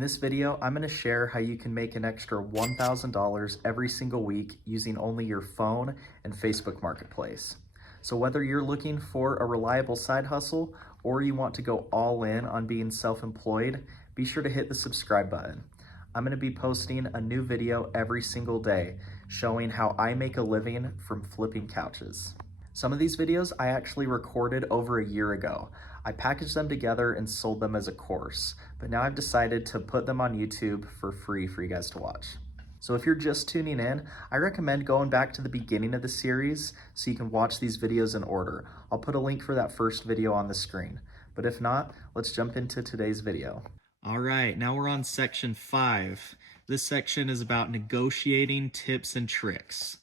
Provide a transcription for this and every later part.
this video, I'm going to share how you can make an extra $1,000 every single week using only your phone and Facebook Marketplace. So whether you're looking for a reliable side hustle or you want to go all in on being self-employed, be sure to hit the subscribe button. I'm going to be posting a new video every single day showing how I make a living from flipping couches. Some of these videos I actually recorded over a year ago. I packaged them together and sold them as a course, but now I've decided to put them on YouTube for free for you guys to watch. So if you're just tuning in, I recommend going back to the beginning of the series so you can watch these videos in order. I'll put a link for that first video on the screen. But if not, let's jump into today's video. All right, now we're on section 5. This section is about negotiating tips and tricks.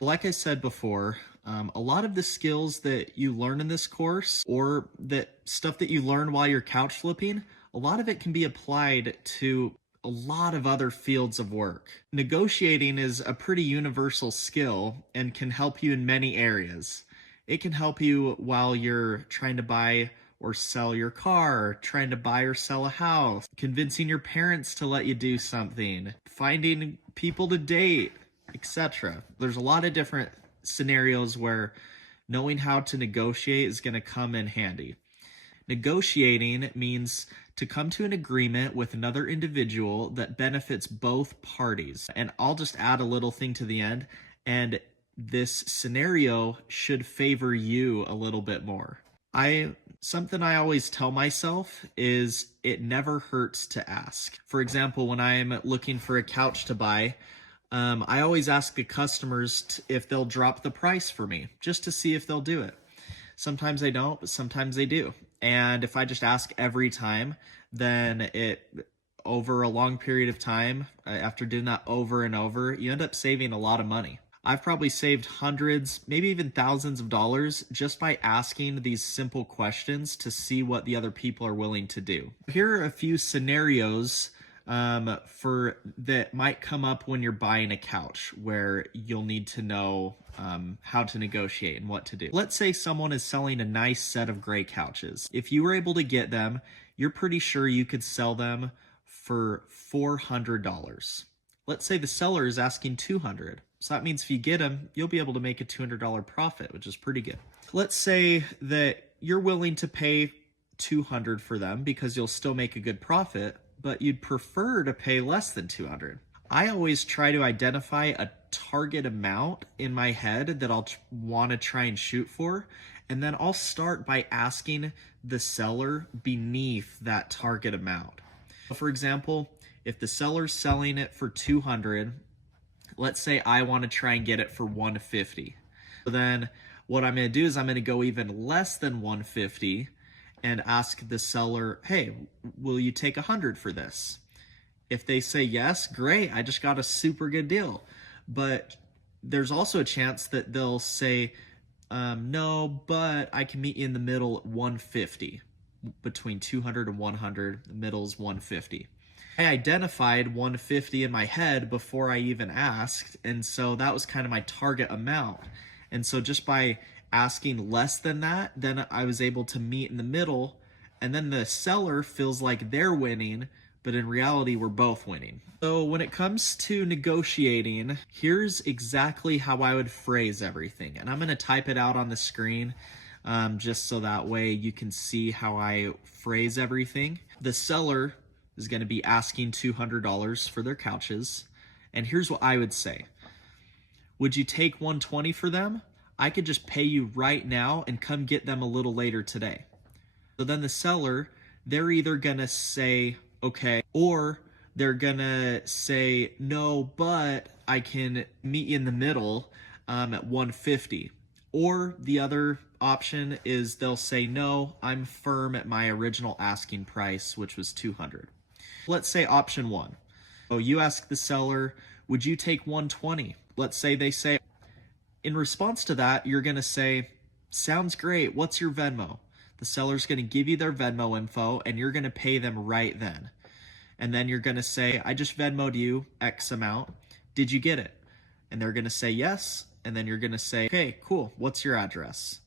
Like I said before, a lot of the skills that you learn in this course, or that stuff that you learn while you're couch flipping, a lot of it can be applied to a lot of other fields of work. Negotiating is a pretty universal skill and can help you in many areas. It can help you while you're trying to buy or sell your car, trying to buy or sell a house, convincing your parents to let you do something, finding people to date, etc. There's a lot of different scenarios where knowing how to negotiate is going to come in handy. Negotiating means to come to an agreement with another individual that benefits both parties. And I'll just add a little thing to the end, and this scenario should favor you a little bit more. Something I always tell myself is it never hurts to ask. For example, when I'm looking for a couch to buy, I always ask the customers if they'll drop the price for me, just to see if they'll do it. Sometimes they don't, but sometimes they do. And if I just ask every time, then over a long period of time, after doing that over and over, you end up saving a lot of money. I've probably saved hundreds, maybe even thousands of dollars just by asking these simple questions to see what the other people are willing to do. Here are a few scenarios that might come up when you're buying a couch where you'll need to know how to negotiate and what to do. Let's say someone is selling a nice set of gray couches. If you were able to get them, you're pretty sure you could sell them for $400. Let's say the seller is asking $200. So that means if you get them, you'll be able to make a $200 profit, which is pretty good. Let's say that you're willing to pay $200 for them because you'll still make a good profit, but you'd prefer to pay less than $200. I always try to identify a target amount in my head that I'll want to try and shoot for, and then I'll start by asking the seller beneath that target amount. For example, if the seller's selling it for $200, let's say I want to try and get it for $150. So then what I'm going to do is I'm going to go even less than $150 and ask the seller, hey, will you take $100 for this? If they say yes, great, I just got a super good deal. But there's also a chance that they'll say, no, but I can meet you in the middle at $150. Between $200 and $100, the middle is $150. I identified $150 in my head before I even asked, and so that was kind of my target amount. And so just by asking less than that, then I was able to meet in the middle, and then the seller feels like they're winning, but in reality, we're both winning. So when it comes to negotiating, here's exactly how I would phrase everything. And I'm going to type it out on the screen just so that way you can see how I phrase everything. The seller is going to be asking $200 for their couches. And here's what I would say. Would you take $120 for them? I could just pay you right now and come get them a little later today. So then the seller, they're either going to say, okay, or they're going to say, no, but I can meet you in the middle at $150. Or the other option is they'll say, no, I'm firm at my original asking price, which was $200. Let's say option 1. So you ask the seller, would you take $120? Let's say they say, in response to that, you're going to say, sounds great. What's your Venmo? The seller's going to give you their Venmo info and you're going to pay them right then. And then you're going to say, I just Venmo'd you X amount. Did you get it? And they're going to say yes. And then you're going to say, okay, cool. What's your address?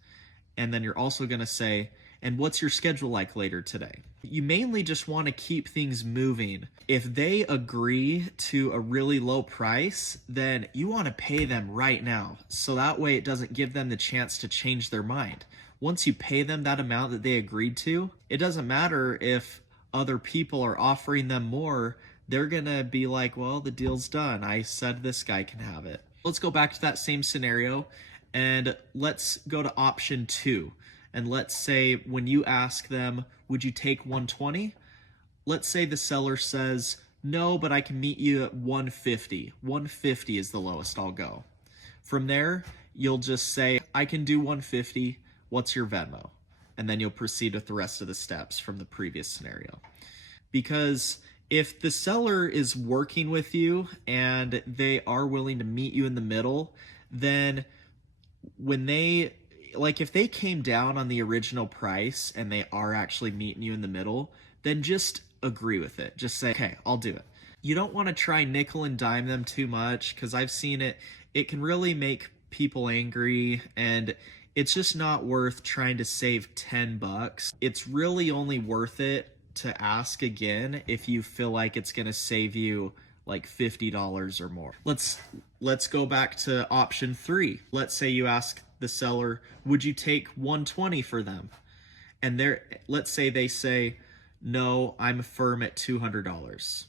And then you're also going to say, And what's your schedule like later today? You mainly just want to keep things moving. If they agree to a really low price, then you want to pay them right now. So that way it doesn't give them the chance to change their mind. Once you pay them that amount that they agreed to, it doesn't matter if other people are offering them more. They're gonna be like, well, the deal's done. I said this guy can have it. Let's go back to that same scenario and let's go to option 2. And let's say when you ask them, would you take 120? Let's say the seller says, no, but I can meet you at 150. 150 is the lowest I'll go. From there, you'll just say, I can do 150. What's your Venmo? And then you'll proceed with the rest of the steps from the previous scenario. Because if the seller is working with you and they are willing to meet you in the middle, then when they, like if they came down on the original price and they are actually meeting you in the middle, then just agree with it. Just say, okay, I'll do it. You don't want to try nickel and dime them too much, because I've seen it. It can really make people angry, and it's just not worth trying to save 10 bucks. It's really only worth it to ask again if you feel like it's going to save you like $50 or more. Let's go back to option 3. Let's say you ask the seller, would you take 120 for them? And let's say they say, no, I'm firm at $200.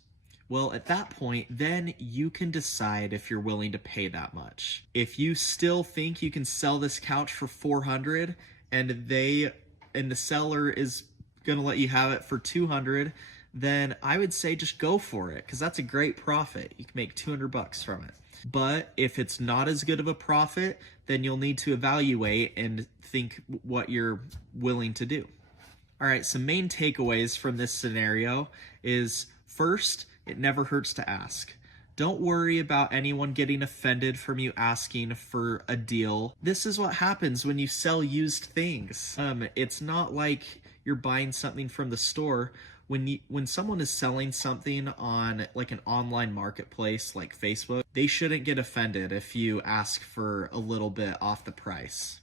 Well, at that point, then you can decide if you're willing to pay that much. If you still think you can sell this couch for $400 and the seller is gonna let you have it for $200, then I would say just go for it, because that's a great profit. You can make 200 bucks from it. But if it's not as good of a profit, then you'll need to evaluate and think what you're willing to do. All right, some main takeaways from this scenario is, first, it never hurts to ask. Don't worry about anyone getting offended from you asking for a deal. This is what happens when you sell used things. It's not like you're buying something from the store. When someone is selling something on like an online marketplace like Facebook, they shouldn't get offended if you ask for a little bit off the price.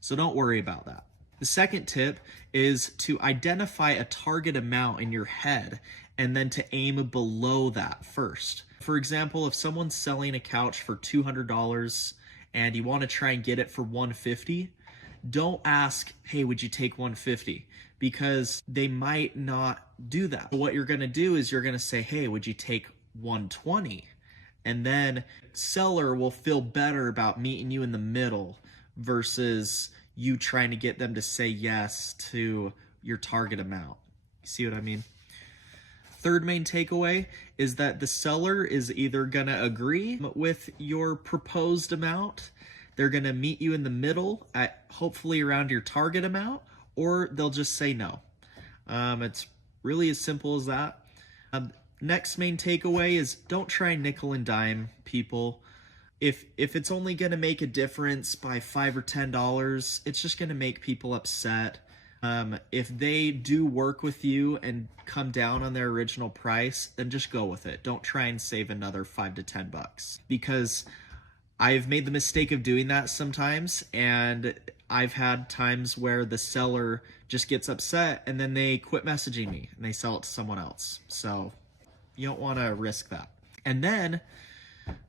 So don't worry about that. The second tip is to identify a target amount in your head and then to aim below that first. For example, if someone's selling a couch for $200 and you want to try and get it for $150, don't ask, hey, would you take $150? Because they might not do that. What you're going to do is you're going to say, hey, would you take $120? And then seller will feel better about meeting you in the middle versus you trying to get them to say yes to your target amount. See what I mean? Third main takeaway is that the seller is either gonna agree with your proposed amount, they're gonna meet you in the middle at hopefully around your target amount, or they'll just say no. It's really as simple as that. Next main takeaway is don't try nickel and dime people. If it's only gonna make a difference by $5 or $10, it's just gonna make people upset. If they do work with you and come down on their original price, then just go with it. Don't try and save another 5 to 10 bucks, because I've made the mistake of doing that sometimes, and I've had times where the seller just gets upset and then they quit messaging me and they sell it to someone else. So you don't want to risk that. And then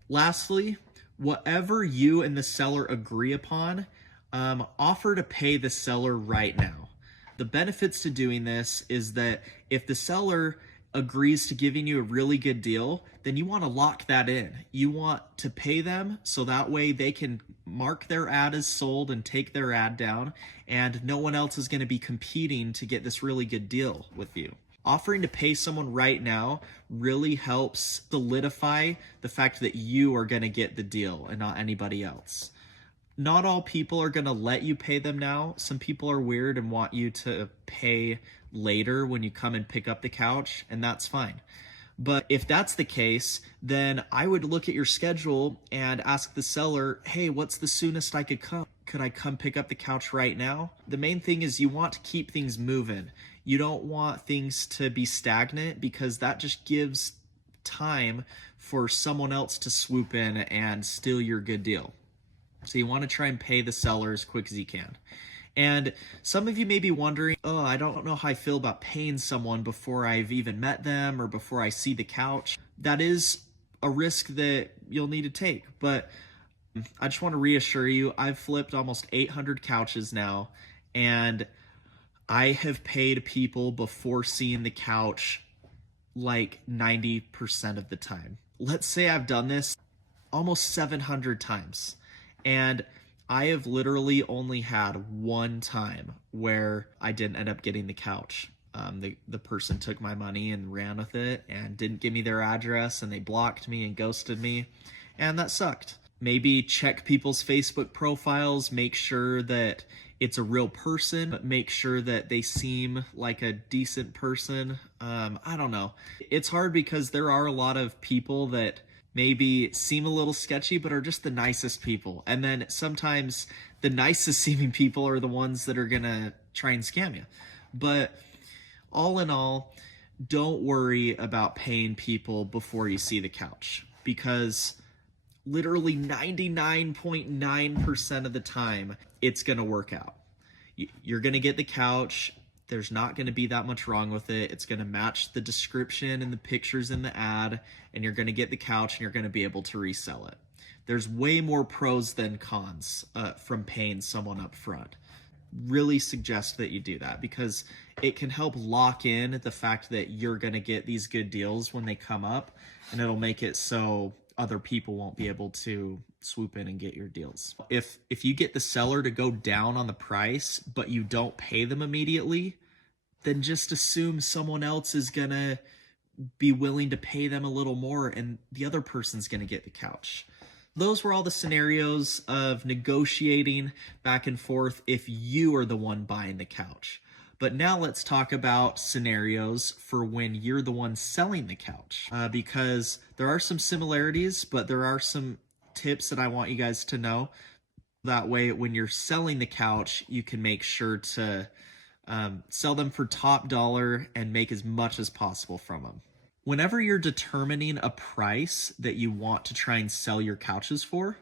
lastly, whatever you and the seller agree upon, offer to pay the seller right now. The benefits to doing this is that if the seller agrees to giving you a really good deal, then you want to lock that in. You want to pay them so that way they can mark their ad as sold and take their ad down, and no one else is going to be competing to get this really good deal with you. Offering to pay someone right now really helps solidify the fact that you are going to get the deal and not anybody else. Not all people are going to let you pay them now. Some people are weird and want you to pay later when you come and pick up the couch, and that's fine. But if that's the case, then I would look at your schedule and ask the seller, hey, what's the soonest I could come? Could I come pick up the couch right now? The main thing is you want to keep things moving. You don't want things to be stagnant, because that just gives time for someone else to swoop in and steal your good deal. So you want to try and pay the seller as quick as you can. And some of you may be wondering, oh, I don't know how I feel about paying someone before I've even met them or before I see the couch. That is a risk that you'll need to take. But I just want to reassure you, I've flipped almost 800 couches now, and I have paid people before seeing the couch like 90% of the time. Let's say I've done this almost 700 times, and I have literally only had one time where I didn't end up getting the couch. The person took my money and ran with it and didn't give me their address, and they blocked me and ghosted me, and that sucked. Maybe check people's Facebook profiles, make sure that it's a real person, but make sure that they seem like a decent person. I don't know. It's hard because there are a lot of people that maybe seem a little sketchy, but are just the nicest people. And then sometimes the nicest seeming people are the ones that are gonna try and scam you. But all in all, don't worry about paying people before you see the couch, because literally 99.9% of the time, it's going to work out. You're going to get the couch. There's not going to be that much wrong with it. It's going to match the description and the pictures in the ad, and you're going to get the couch and you're going to be able to resell it. There's way more pros than cons from paying someone up front. Really suggest that you do that, because it can help lock in the fact that you're going to get these good deals when they come up, and it'll make it so other people won't be able to swoop in and get your deals. If you get the seller to go down on the price, but you don't pay them immediately, then just assume someone else is gonna be willing to pay them a little more, and the other person's gonna get the couch. Those were all the scenarios of negotiating back and forth if you are the one buying the couch. But now let's talk about scenarios for when you're the one selling the couch, because there are some similarities, but there are some tips that I want you guys to know. That way, when you're selling the couch, you can make sure to sell them for top dollar and make as much as possible from them. Whenever you're determining a price that you want to try and sell your couches for,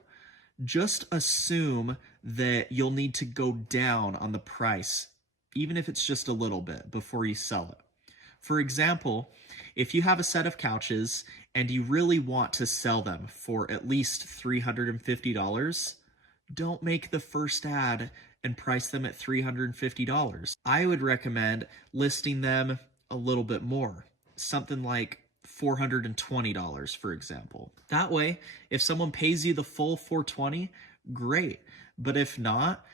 just assume that you'll need to go down on the price, even if it's just a little bit, before you sell it. For example, if you have a set of couches and you really want to sell them for at least $350, don't make the first ad and price them at $350. I would recommend listing them a little bit more, something like $420, for example. That way, if someone pays you the full $420, great. But if not,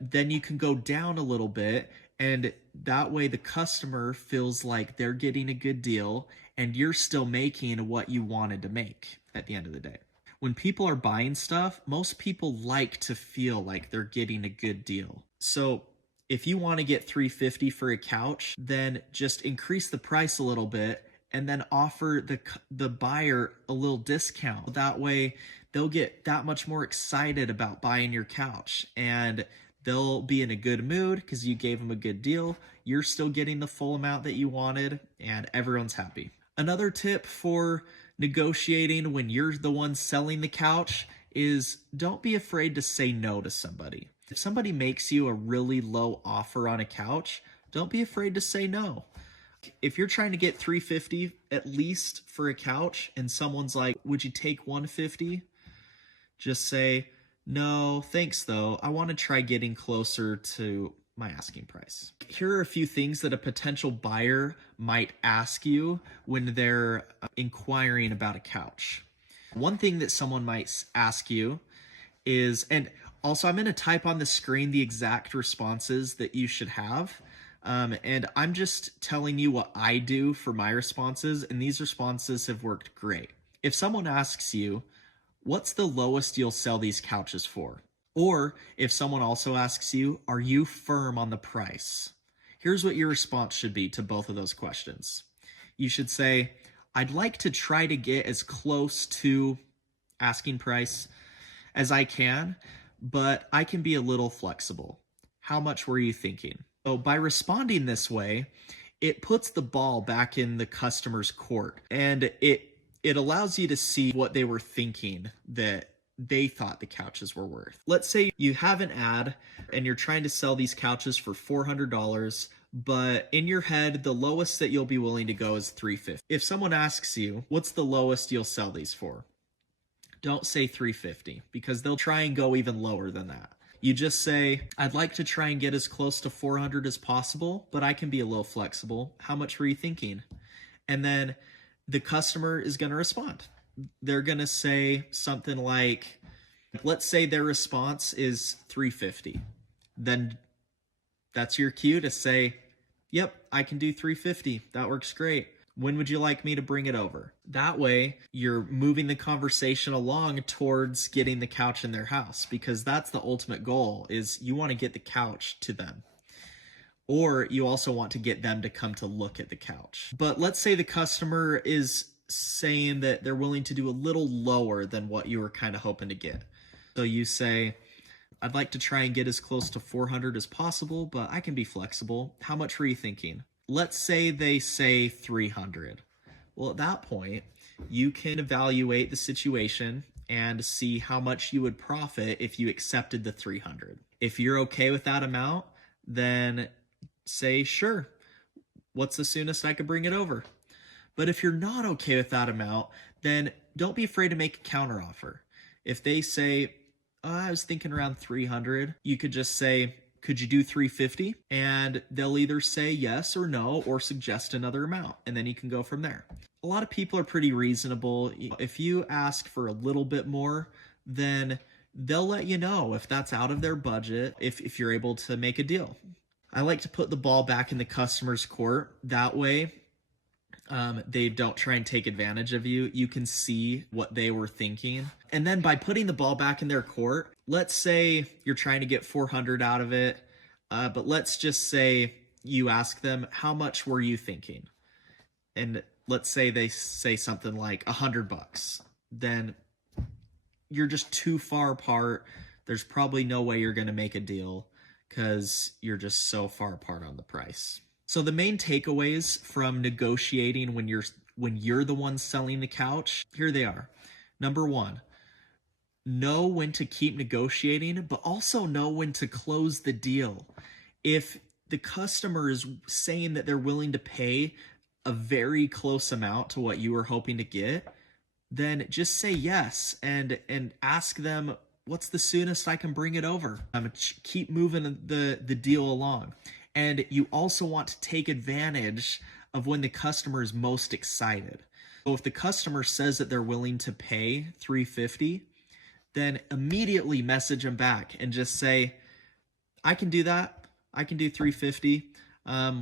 then you can go down a little bit, and that way the customer feels like they're getting a good deal and you're still making what you wanted to make at the end of the day. When people are buying stuff, most people like to feel like they're getting a good deal. So if you want to get $350 for a couch, then just increase the price a little bit and then offer the buyer a little discount. That way they'll get that much more excited about buying your couch, and they'll be in a good mood because you gave them a good deal. You're still getting the full amount that you wanted, and everyone's happy. Another tip for negotiating when you're the one selling the couch is don't be afraid to say no to somebody. If somebody makes you a really low offer on a couch, don't be afraid to say no. If you're trying to get $350 at least for a couch and someone's like, would you take $150? Just say, no, thanks though. I want to try getting closer to my asking price. Here are a few things that a potential buyer might ask you when they're inquiring about a couch. One thing that someone might ask you is, and also I'm going to type on the screen the exact responses that you should have. And I'm just telling you what I do for my responses, and these responses have worked great. If someone asks you, what's the lowest you'll sell these couches for? Or if someone also asks you, are you firm on the price? Here's what your response should be to both of those questions. You should say, I'd like to try to get as close to asking price as I can, but I can be a little flexible. How much were you thinking? So by responding this way, it puts the ball back in the customer's court, and it allows you to see what they were thinking that they thought the couches were worth. Let's say you have an ad and you're trying to sell these couches for $400, but in your head, the lowest that you'll be willing to go is $350. If someone asks you, what's the lowest you'll sell these for? Don't say $350 because they'll try and go even lower than that. You just say, I'd like to try and get as close to $400 as possible, but I can be a little flexible. How much were you thinking? And then the customer is going to respond. They're going to say something like, let's say their response is $350. Then that's your cue to say, yep, I can do $350. That works great. When would you like me to bring it over? That way, you're moving the conversation along towards getting the couch in their house, because that's the ultimate goal, is you want to get the couch to them. Or you also want to get them to come to look at the couch. But let's say the customer is saying that they're willing to do a little lower than what you were kind of hoping to get. So you say, I'd like to try and get as close to $400 as possible, but I can be flexible. How much were you thinking? Let's say they say $300. Well, at that point, you can evaluate the situation and see how much you would profit if you accepted the $300. If you're okay with that amount, then say, sure, what's the soonest I could bring it over? But if you're not okay with that amount, then don't be afraid to make a counteroffer. If they say, oh, I was thinking around $300, you could just say, could you do $350? And they'll either say yes or no, or suggest another amount, and then you can go from there. A lot of people are pretty reasonable. If you ask for a little bit more, then they'll let you know if that's out of their budget, if you're able to make a deal. I like to put the ball back in the customer's court. That way, they don't try and take advantage of you. You can see what they were thinking. And then by putting the ball back in their court, let's say you're trying to get $400 out of it, but let's just say you ask them, how much were you thinking? And let's say they say something like $100. Then you're just too far apart. There's probably no way you're going to make a deal because you're just so far apart on the price. So the main takeaways from negotiating when you're the one selling the couch, here they are. Number one, know when to keep negotiating, but also know when to close the deal. If the customer is saying that they're willing to pay a very close amount to what you were hoping to get, then just say yes and ask them, what's the soonest I can bring it over? Keep moving the deal along. And you also want to take advantage of when the customer is most excited. So if the customer says that they're willing to pay $350, then immediately message them back and just say, I can do that. I can do $350.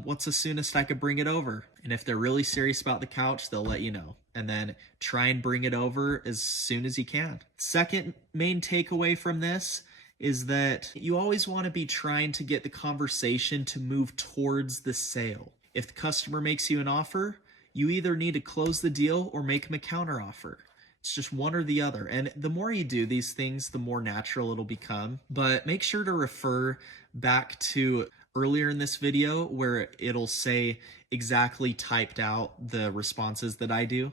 What's the soonest I could bring it over? And if they're really serious about the couch, they'll let you know. And then try and bring it over as soon as you can. Second main takeaway from this is that you always want to be trying to get the conversation to move towards the sale. If the customer makes you an offer, you either need to close the deal or make them a counteroffer. It's just one or the other. And the more you do these things, the more natural it'll become. But make sure to refer back to earlier in this video where it'll say exactly typed out the responses that I do.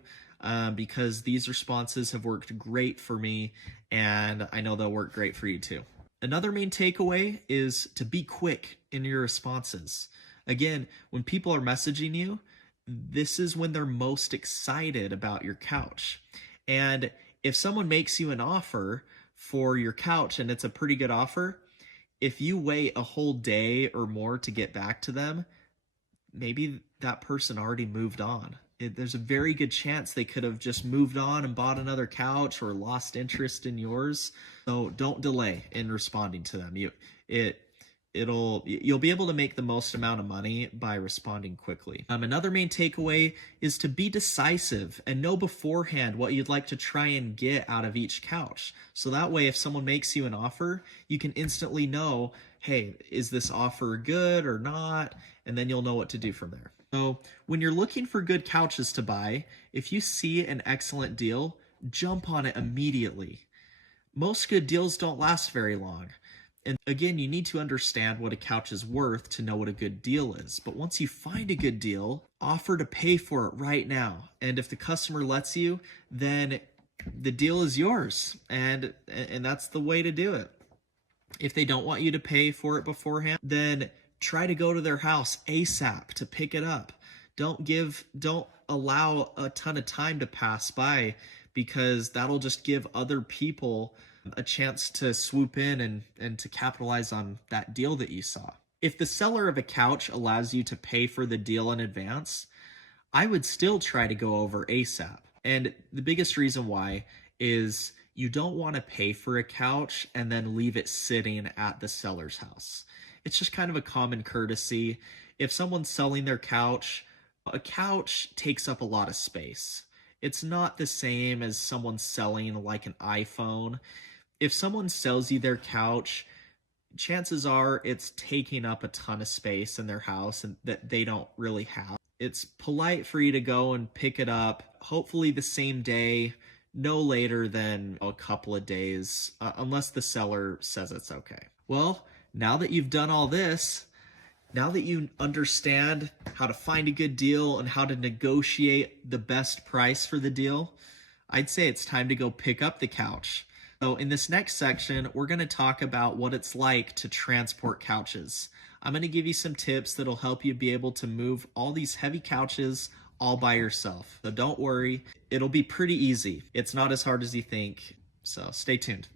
Because these responses have worked great for me, and I know they'll work great for you too. Another main takeaway is to be quick in your responses. Again, when people are messaging you, this is when they're most excited about your couch. And if someone makes you an offer for your couch and it's a pretty good offer, if you wait a whole day or more to get back to them, maybe that person already moved on. There's a very good chance they could have just moved on and bought another couch or lost interest in yours. So don't delay in responding to them. You'll be able to make the most amount of money by responding quickly. Another main takeaway is to be decisive and know beforehand what you'd like to try and get out of each couch. So that way, if someone makes you an offer, you can instantly know, hey, is this offer good or not? And then you'll know what to do from there. So when you're looking for good couches to buy, if you see an excellent deal, jump on it immediately. Most good deals don't last very long. And again, you need to understand what a couch is worth to know what a good deal is. But once you find a good deal, offer to pay for it right now. And if the customer lets you, then the deal is yours, and that's the way to do it. If they don't want you to pay for it beforehand, then try to go to their house ASAP to pick it up. Don't allow a ton of time to pass by, because that'll just give other people a chance to swoop in and to capitalize on that deal that you saw. If the seller of a couch allows you to pay for the deal in advance, I would still try to go over ASAP. And the biggest reason why is you don't want to pay for a couch and then leave it sitting at the seller's house. It's just kind of a common courtesy. If someone's selling their couch, a couch takes up a lot of space. It's not the same as someone selling like an iPhone. If someone sells you their couch, chances are it's taking up a ton of space in their house and that they don't really have. It's polite for you to go and pick it up, hopefully the same day, no later than a couple of days, unless the seller says it's okay. Well, now that you've done all this, now that you understand how to find a good deal and how to negotiate the best price for the deal, I'd say it's time to go pick up the couch. So in this next section, we're going to talk about what it's like to transport couches. I'm going to give you some tips that'll help you be able to move all these heavy couches all by yourself. So don't worry, it'll be pretty easy. It's not as hard as you think, so stay tuned.